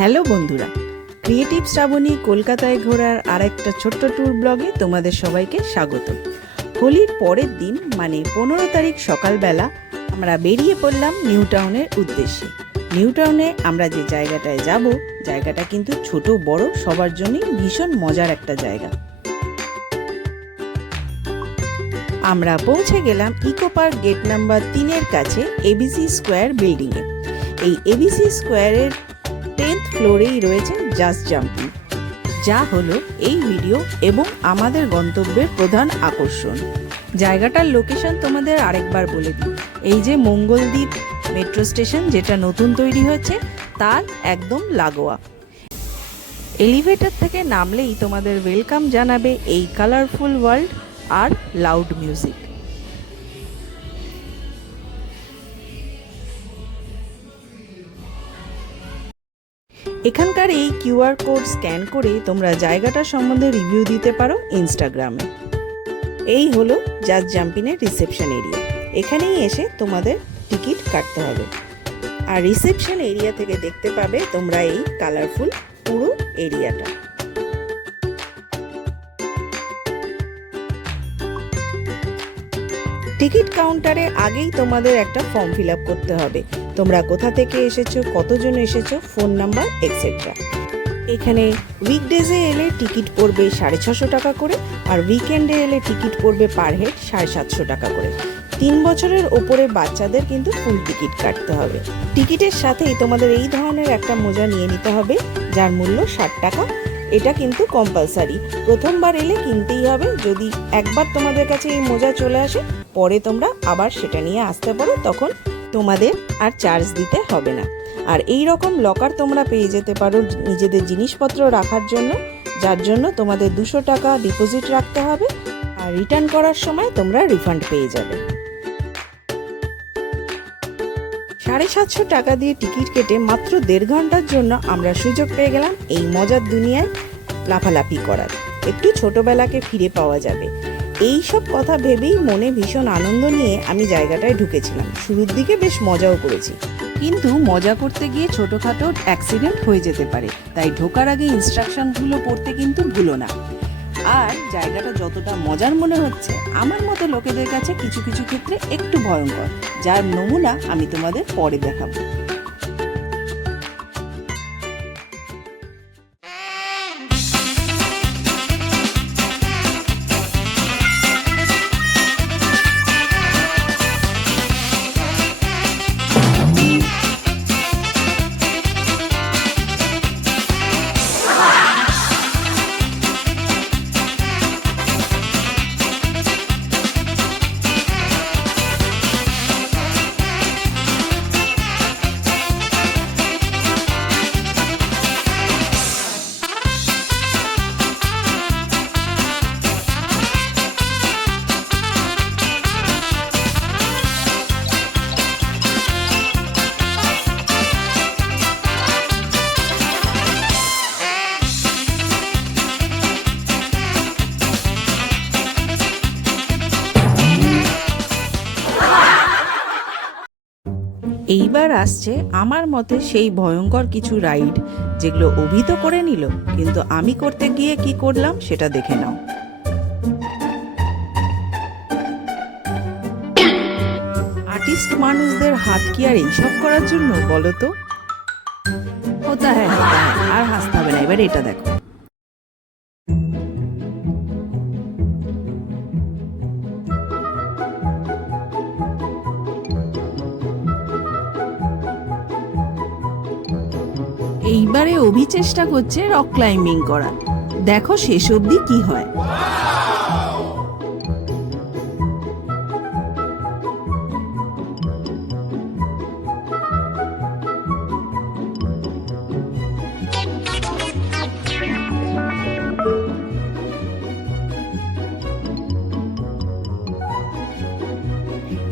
Hello বন্ধুরা, creative Shrabani কলকাতায় ঘোরার আর একটা ছোট্ট ট্যুর ব্লগে তোমাদের সবাইকে স্বাগত। হোলির পরের দিন মানে 15 তারিখ সকালবেলা আমরা বেরিয়ে পড়লাম নিউ টাউনের উদ্দেশ্যে। নিউ টাউনে আমরা যে জায়গাটায় যাব, জায়গাটা কিন্তু ছোট বড় সবার জন্যই ভীষণ মজার একটা জায়গা। আমরা পৌঁছে গেলাম ইকো পার্ক গেট নাম্বার 3-এর কাছে এবিসি স্কোয়ার বিল্ডিংয়ে। এই এবিসি স্কোয়ারের 10th ফ্লোরেই রয়েছে জাস্ট জাম্পিং, যা হলো এই ভিডিও এবং আমাদের গন্তব্যের প্রধান আকর্ষণ। জায়গাটার লোকেশন তোমাদের আরেকবার বলে দিই, এই যে মঙ্গলদ্বীপ মেট্রো স্টেশন যেটা নতুন তৈরি হয়েছে তার একদম লাগোয়া। এলিভেটর থেকে নামলেই তোমাদের ওয়েলকাম জানাবে এই কালারফুল ওয়ার্ল্ড আর লাউড মিউজিক। এখানকার এই কিউআর কোড স্ক্যান করে তোমরা জায়গাটা সম্বন্ধে রিভিউ দিতে পারো ইনস্টাগ্রামে। এই হলো জাস্ট জাম্পিংয়ের রিসেপশন এরিয়া। এখানেই এসে তোমাদের টিকিট কাটতে হবে, আর রিসেপশন এরিয়া থেকে দেখতে পাবে তোমরা এই কালারফুল পুরো এরিয়াটা। টিকিট কাউন্টারে আগেই তোমাদের একটা ফর্ম ফিল আপ করতে হবে, তোমরা কোথা থেকে এসেছো, কতজন এসেছো, ফোন নাম্বার এটসেট্রা। এখানে উইকডেজে এলে টিকিট পড়বে 650 টাকা করে, আর উইকেন্ডে এলে টিকিট পড়বে পার হেড 750 টাকা করে। 3 বছরের ওপরে বাচ্চাদের কিন্তু ফুল টিকিট কাটতে হবে। টিকিটের সাথেই তোমাদের এই ধরনের একটা মোজা নিয়ে নিতে হবে, যার মূল্য 60 টাকা। এটা কিন্তু কম্পালসারি, প্রথমবার এলে কিনতেই হবে। যদি একবার তোমাদের কাছে এই মোজা চলে আসে, পরে তোমরা আবার সেটা নিয়ে আসতে পারো, তখন তোমাদের আর চার্জ দিতে হবে না। আর এই রকম লকার তোমরা পেয়ে যেতে পারো নিজেদের জিনিসপত্র রাখার জন্য, যার জন্য তোমাদের 200 টাকা ডিপোজিট রাখতে হবে, আর রিটার্ন করার সময় তোমরা রিফান্ড পেয়ে যাবে। 750 টাকা দিয়ে টিকিট কেটে মাত্র 1.5 ঘন্টার জন্য আমরা সুযোগ পেয়ে গেলাম এই মজার দুনিয়ায় লাফালাফি করার। একটু ছোটবেলাকে ফিরে পাওয়া যাবে। এই সব কথা ভেবেই মনে ভীষণ আনন্দ নিয়ে আমি জায়গাটায় ঢুকেছিলাম। শুরুর দিকে বেশ মজাও করেছি, কিন্তু মজা করতে গিয়ে ছোটখাটো অ্যাক্সিডেন্ট হয়ে যেতে পারে, তাই ঢোকার আগে ইনস্ট্রাকশনগুলো পড়তে কিন্তু ভুলো না। আর জায়গাটা যতটা মজার মনে হচ্ছে, আমার মতো লোকেদের কাছে কিছু কিছু ক্ষেত্রে একটু ভয়ঙ্কর, যার নমুনা আমি তোমাদের পরে দেখাবো। এইবার আসছে আমার মতে সেই ভয়ঙ্কর কিছু রাইড, যেগুলো অভি তো করে নিল, কিন্তু আমি করতে গিয়ে কি করলাম সেটা দেখে নাও। আর্টিস্ট মানুষদের হাত কি আর এইসব করার জন্য বলো তো? হতা হ্যাঁ, আর হাসতে হবে না। এবার এটা দেখো। এইবারে অভি চেষ্টা করছে রক ক্লাইম্বিং করার, দেখো শেষ অবধি কি হয়।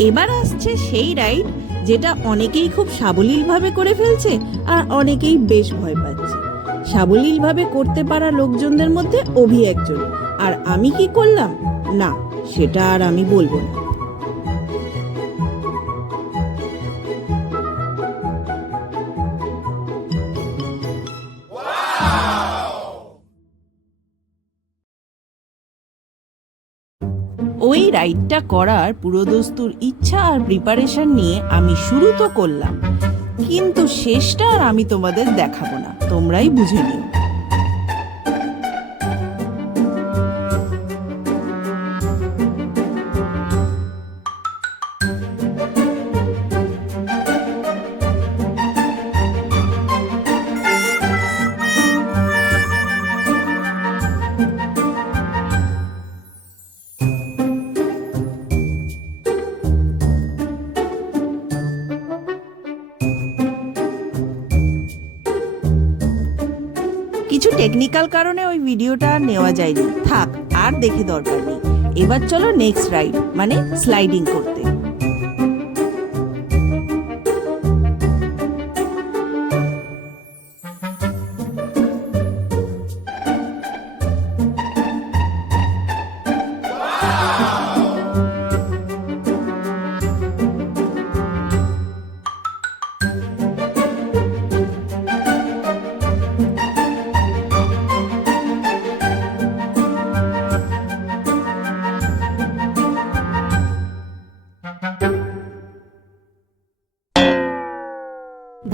এবার আসছে সেই রাইড যেটা অনেকেই খুব সাবলীলভাবে করে ফেলছে, আর অনেকেই বেশ ভয় পাচ্ছে। সাবলীলভাবে করতে পারা লোকজনদের মধ্যে অভি একজন। আর আমি কি করলাম না, সেটা আর আমি বলবো না। ওই রাইডটা করার পুরোদস্তুর ইচ্ছা আর প্রিপারেশন নিয়ে আমি শুরু তো করলাম, কিন্তু শেষটা আর আমি তোমাদের দেখাবো না, তোমরাই বুঝে নিও। কিছু টেকনিক্যাল কারণে ওই ভিডিওটা আর নেওয়া যায়নি, থাক আর দেখে দরকার নেই। এবার চলো নেক্সট রাইড মানে স্লাইডিং করতে।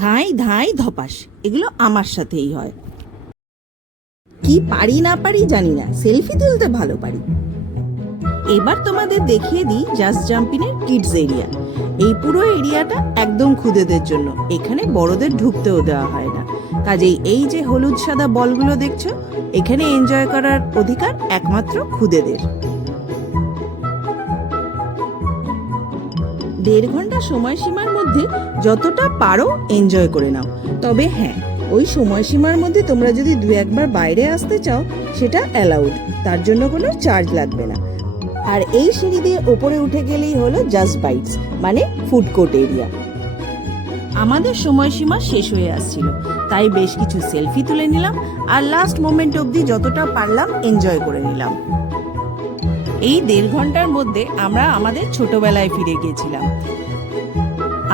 ধাই ধাই ধপাস, এগুলো আমার সাথেই হয়। কি পারি না পারি জানি না, সেলফি তুলতে ভালো পারি। এবার তোমাদের দেখিয়ে দিই জাস্ট জাম্পিনের কিডস এরিয়া। এই পুরো এরিয়াটা একদম খুদেদের জন্য, এখানে বড়দের ঢুকতেও দেওয়া হয় না। কাজেই এই যে হলুদ সাদা বলগুলো দেখছো, এখানে এনজয় করার অধিকার একমাত্র খুদেদের। 1.5 ঘন্টা সময়সীমার মধ্যে যতটা পারো এনজয় করে নাও। তবে হ্যাঁ, ওই সময়সীমার মধ্যে তোমরা যদি 2-1 বার বাইরে আসতে চাও সেটা অ্যালাউড, তার জন্য কোনো চার্জ লাগবে না। আর এই সিঁড়ি দিয়ে ওপরে উঠে গেলেই হলো জাস্ট বাইটস মানে ফুড কোর্ট এরিয়া। আমাদের সময়সীমা শেষ হয়ে আসছিল, তাই বেশ কিছু সেলফি তুলে নিলাম আর লাস্ট মোমেন্ট অবধি যতটা পারলাম এনজয় করে নিলাম। এই 1.5 ঘন্টার মধ্যে আমরা আমাদের ছোটবেলায় ফিরে গিয়েছিলাম।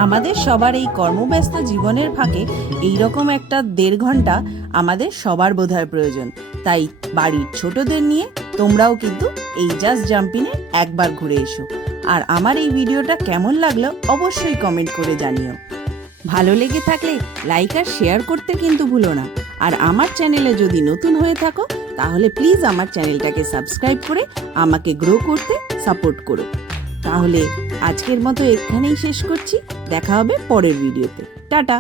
আমাদের সবার এই কর্মব্যস্ত জীবনের ফাঁকে এইরকম একটা 1.5 ঘন্টা আমাদের সবার বোধহয় প্রয়োজন। তাই বাড়ির ছোটদের নিয়ে তোমরাও কিন্তু এই জাস্ট জাম্পিনে একবার ঘুরে এসো। আর আমার এই ভিডিওটা কেমন লাগলো অবশ্যই কমেন্ট করে জানিও। ভালো লেগে থাকলে লাইক আর শেয়ার করতে কিন্তু ভুলো না। আর আমার চ্যানেলে যদি নতুন হয়ে থাকো তাহলে প্লিজ আমার চ্যানেলটাকে সাবস্ক্রাইব করে আমাকে গ্রো করতে সাপোর্ট করো। তাহলে আজকের মতো এখানেই শেষ করছি, দেখা হবে পরের ভিডিওতে। টাটা।